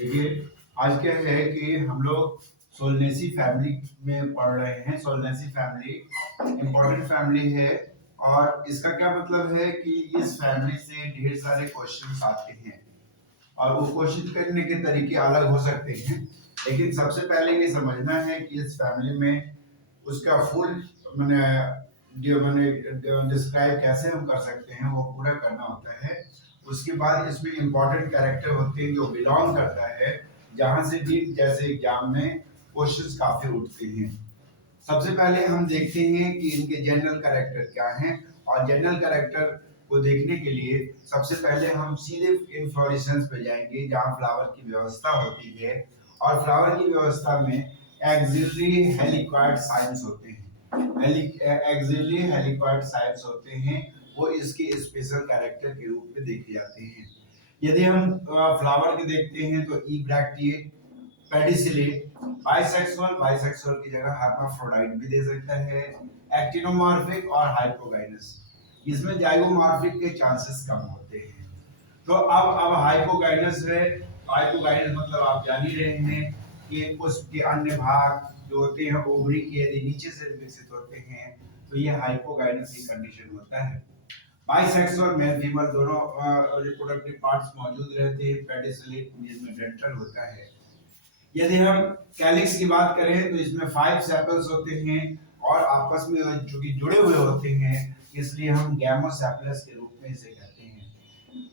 देखिए, आज क्या है कि हम लोग सोलनेसी फैमिली में पढ़ रहे हैं। सोलनेसी फैमिली इम्पोर्टेंट फैमिली है और इसका क्या मतलब है कि इस फैमिली से ढेर सारे क्वेश्चंस आते हैं और वो क्वेश्चन करने के तरीके अलग हो सकते हैं। लेकिन सबसे पहले ये समझना है कि इस फैमिली में उसका फुल मैंने जो मैंने डिस्क्राइब कैसे हम कर सकते हैं वो पूरा करना होता है। उसके बाद इसमें इम्पोर्टेंट कैरेक्टर होते हैं जो बिलोंग करता है, जहाँ से भी जैसे एग्जाम में क्वेश्चंस काफी उठते हैं। सबसे पहले हम देखते हैं कि इनके जनरल कैरेक्टर क्या हैं और जनरल कैरेक्टर को देखने के लिए सबसे पहले हम सीधे इन्फ्लोरेसेंस पे जाएंगे जहाँ फ्लावर की व्यवस्था होती है। और फ्लावर की व्यवस्था में एक्सिलरी हेलिकॉइड साइंस होते हैं। एक्सिलरी हेलिकॉइड साइंस होते हैं, वो इसके स्पेशल कैरेक्टर के रूप में देखे जाते हैं। यदि हम फ्लावर के देखते हैं तो ई ब्रैक्टिएट, पेडिसिलेट, बाइसेक्सुअल, बाइसेक्सुअल की जगह हर्माफ्रोडाइट भी दे सकता है, एक्टिनोमॉर्फिक और हाइपोगाइनस। इसमें जाइगोमॉर्फिक के चांसेस कम होते हैं। तो अब हाइपोगाइनस है। हाइपोगाइनस मतलब आप जान ही रहे हैं कि उसके अन्य भाग जो होते हैं ओवरी के यदि नीचे से विकसित होते हैं तो ये हाइपोगाइनस की कंडीशन होता है। बाइसेक्सुअल मेल फीमेल दोनों रिप्रोडक्टिव पार्ट्स मौजूद रहते हैं। पेडिसिलेट जिसमें डेंटल होता है। यदि हम कैलिक्स की बात करें तो इसमें 5 सेपल्स होते हैं और आपस में जो कि जुड़े हुए होते हैं, इसलिए हम गैमोसेपलस के रूप में इसे कहते हैं।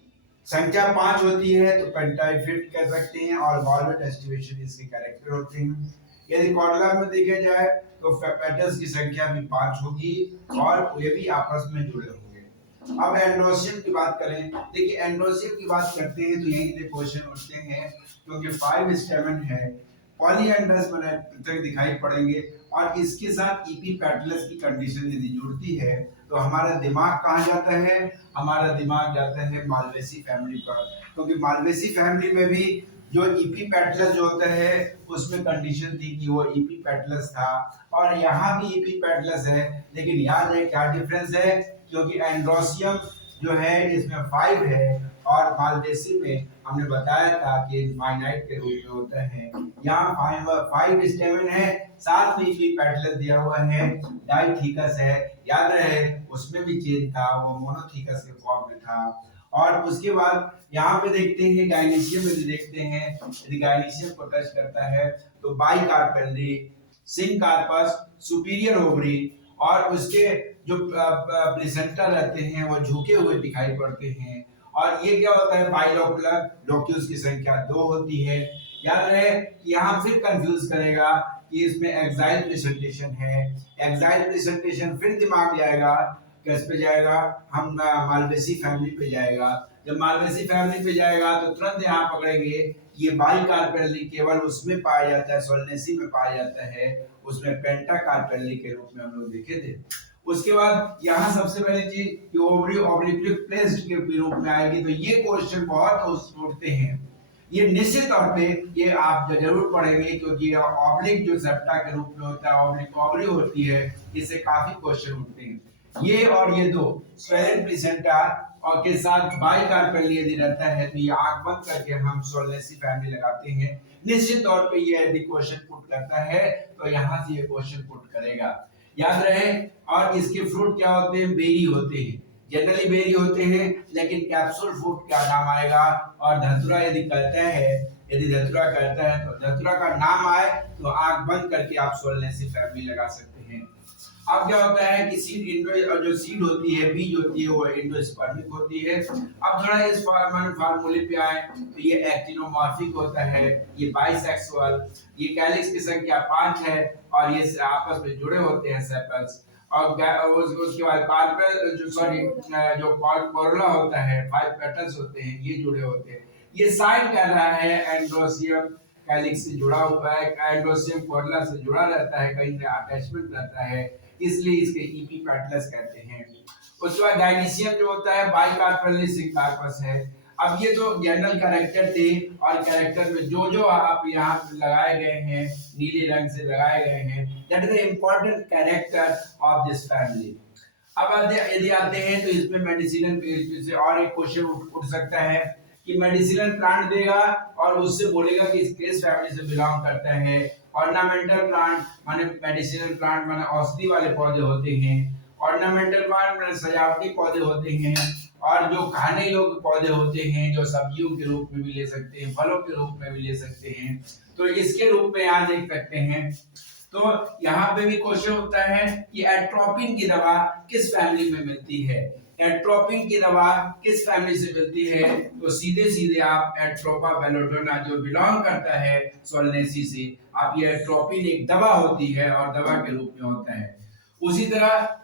संख्या 5 होती है तो पेंटाइफिट कह सकते हैं और वॉल्वेट एस्टिवेशन इसके कैरेक्टर होते हैं। यदि कॉर्डला में देखा जाए तो पेटल्स की संख्या भी 5 होगी और ये भी आपस में जुड़े होंगे। अब एंड्रोसियम की बात करें, देखिए एंड्रोसियम की बात करते हैं तो यही से क्वेश्चन उठते हैं क्योंकि 5 स्टेमन है। पॉलीएंड्रस मैंने पृथक दिखाई पड़ेंगे और इसके साथ ईपी पेटलस की कंडीशन यदि जुड़ती है तो हमारा दिमाग कहाँ जाता है? हमारा दिमाग जाता है मालवेसी फैमिली पर, क्योंकि मालवेसी फैमिली में भी जो ईपी पेटलस जो होता है उसमें कंडीशन थी कि वो ईपी पेटलस था और यहाँ भी ईपी पेटलस है। लेकिन याद है क्या डिफरेंस है? क्योंकि एंड्रोसियम जो है इसमें 5 है और मालवेसी में हमने बताया था कि इनफाइनाइट के रूप में होता है। यहाँ 5 स्टेमन है, साथ में ईपी पेटलस दिया हुआ है, डाइथीकस है। याद रहे उसमें भी चेंज था, वो मोनोथीकस के फॉर्म में था। और उसके बाद यहाँ पे देखते हैं गायनीशियम में देखते हैं, यदि गायनीशियम को टच करता है तो बाइकार्पेलरी, सिंकार्पस, सुपीरियर ओवरी और उसके जो प्लेसेंटा रहते हैं वो झुके हुए दिखाई पड़ते हैं। और ये क्या होता है? बाइलोकुलर लोक्यूल्स की संख्या 2 होती है। याद रहे यहाँ फिर कंफ्यूज करेगा कि इसमें एक्साइल प्रेजेंटेशन है। एक्साइल प्रेजेंटेशन फिर दिमाग जाएगा किस पे जाएगा? हम मालवेसी फैमिली पे जाएगा। जब मालवेसी फैमिली पे जाएगा तो तुरंत यहाँ पकड़ेंगे ये बाइकार्पेलरी केवल उसमें पाया जाता है, सोलनेसी में पाया जाता है। उसमें पेंटाकार्पेलरी के रूप में हम लोग देखे थे। उसके बाद यहाँ सबसे पहली चीज ओवरी ऑब्लिक्विक प्लेस्ड के रूप में आएगी। तो ये क्वेश्चन बहुत उठते हैं। ये निश्चित तौर पे ये आप जरूर पढ़ेंगे क्योंकि ऑब्लिक जो सेप्टा के रूप में होता है, ऑब्लिक ओवरी होती है, इससे काफी क्वेश्चन उठते हैं। ये और ये दो स्वेलिन प्लेसेंटा और के साथ बाइकार्पेल यदि रहता है तो ये आंख बंद करके हम सोलनेसी फैमिली लगाते हैं। निश्चित तौर पे ये यदि क्वेश्चन पुट करता है तो यहाँ से ये क्वेश्चन पुट करेगा। याद रहे और इसके फ्रूट क्या होते हैं? बेरी होते हैं। जनरली बेरी होते हैं लेकिन कैप्सूल फ्रूट क्या नाम आएगा? और धतूरा यदि कहता है, यदि धतूरा कहता है तो धतूरा का नाम आए तो आंख बंद करके आप सोलनेसी फैमिली लगा सकते हैं। अब क्या होता है कि सीड इंडो जो सीड होती है, बीज होती है, वो एंडोस्पर्मिक होती है। अब थोड़ा इस फार्मूले पे आए तो ये एक्टिनोमॉर्फिक होता है, ये बाइसेक्सुअल, ये कैलिक्स की संख्या 5 है और ये आपस में जुड़े होते हैं सेपल्स। और उसके बाद कार्पेल जो सॉरी जो कोरोला होता है, 5 पेटल्स होते हैं, ये जुड़े होते हैं। ये साइड कर रहा है एंड्रोसियम कैलिक्स से जुड़ा हुआ है, एंड्रोसियम कोरोला से जुड़ा रहता है, कहीं ना अटैचमेंट रहता है, इसलिए इसके ईपी पेटलस कहते हैं। उसके बाद गाइनीशियम जो होता है बाइकार्पेलरी सिंकार्पस है। अब ये जो जनरल कैरेक्टर थे और कैरेक्टर में जो जो आप यहाँ लगाए गए हैं, नीले रंग से लगाए गए हैं, that is the important character of this family. अब यदि आते हैं तो इसमें मेडिसिनल से और एक क्वेश्चन उठ सकता है कि मेडिसिनल प्लांट देगा और उससे बोलेगा कि किस फैमिली से बिलोंग करता है। ऑर्नामेंटल प्लांट माने मेडिसिनल प्लांट माने औषधि वाले पौधे होते हैं। ऑर्नामेंटल प्लांट माने सजावटी पौधे होते हैं। और जो खाने योग्य पौधे होते हैं, जो सब्जियों के रूप में भी ले सकते हैं, फलों के रूप में भी ले सकते हैं, तो इसके रूप में यहाँ देख सकते हैं। तो यहाँ पे भी क्वेश्चन होता है कि एट्रोपिन की दवा किस फैमिली में मिलती है। एट्रोपिन की दवा किस फैमिली से मिलती है, तो सीधे सीधे आप एट्रोपा बेलोडोना जो बिलोंग करता है सोलनेसी से, आप ये एट्रोपिन एक दवा होती है और दवा के रूप में होता है। उसी तरह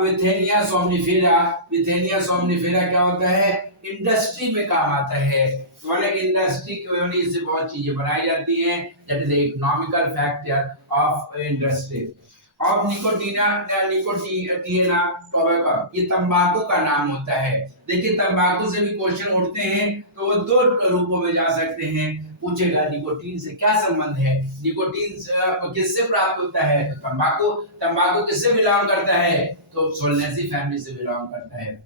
विथेनिया सोमनिफेरा, विथेनिया सोमनिफेरा क्या होता है, इंडस्ट्री में काम आता है। वाले इंडस्ट्री की वजह से बहुत चीजें बनाई जाती हैं, that is economical factor of industry. Of Nicotiana Nicotiana tobacco, ये तंबाकू का नाम होता है। देखिए तंबाकू से भी क्वेश्चन उठते हैं, तो वो दो रूपों में जा सकते हैं। पूछेगा निकोटीन से क्या संबंध है, निकोटीन किससे प्राप्त होता है, तो तंबाकू, तंबाकू किससे बिलोंग करता है, तो सोलनेसी फैमिली से बिलोंग करता है।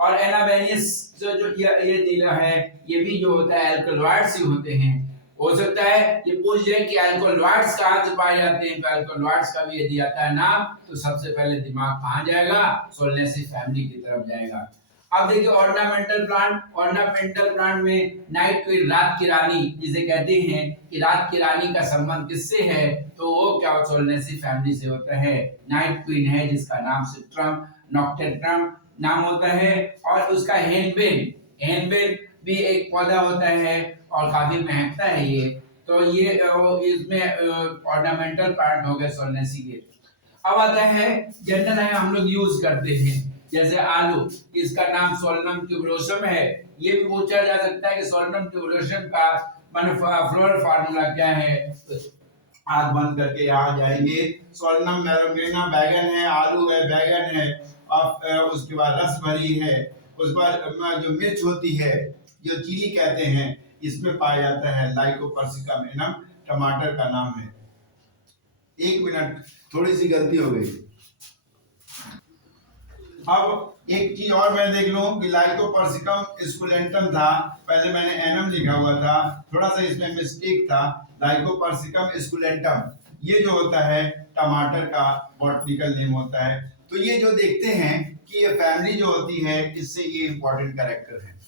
और एनाबेनियस जो ये दिला है, ये भी जो होता है अल्कलॉइड्स ही होते हैं। हो सकता है ये पूछ जाए कि अल्कलॉइड्स कहाँ से पाए जाते हैं, तो अल्कलॉइड्स का भी यदि आता है नाम, तो सबसे पहले दिमाग कहाँ जाएगा, सोलनेसी फैमिली की तरफ जाएगा। अब देखिए ऑर्नामेंटल प्लांट, ऑर्नामेंटल प्लांट में नाइट क्वीन, रात की रानी जिसे कहते हैं, कि रात की रानी का संबंध किससे है, तो वो क्या सोलनेसी फैमिली से होता है। नाइट क्वीन है जिसका नाम सिट्रम नॉक्टेट्रम नाम होता है। और उसका हेनबेन, हेनबेन भी एक पौधा होता है और काफी महकता है ये। तो ये इसमें ऑर्नामेंटल प्लांट हो गए सोलनेसी के। अब आता है जनरल है, हम लोग यूज करते हैं, जैसे आलू, इसका नाम सोलनम ट्यूबरोसम है। ये भी पूछा जा सकता है कि सोलनम ट्यूबरोसम का फ्लोरल फार्मूला क्या है, तो आग बंद करके यहाँ जाएंगे। सोलनम मैलोग्रेना बैगन है, आलू है, बैगन है, और उसके बाद रस भरी है, उसके बाद जो मिर्च होती है, जो चिली कहते हैं, इसमें पाया जाता है लाइकोपर्सिकम एनम, टमाटर का नाम है। एक मिनट, थोड़ी सी गलती हो गई। अब एक चीज और मैं देख लूं कि लाइकोपर्सिकम स्कुलेंटम था, पहले मैंने एनम लिखा हुआ था, थोड़ा सा इसमें मिस्टेक था। लाइकोपर्सिकम स्कुलेंटम ये जो होता है टमाटर का बॉटनिकल नेम होता है। तो ये जो देखते हैं कि ये फैमिली जो होती है, इससे ये इंपॉर्टेंट कैरेक्टर है।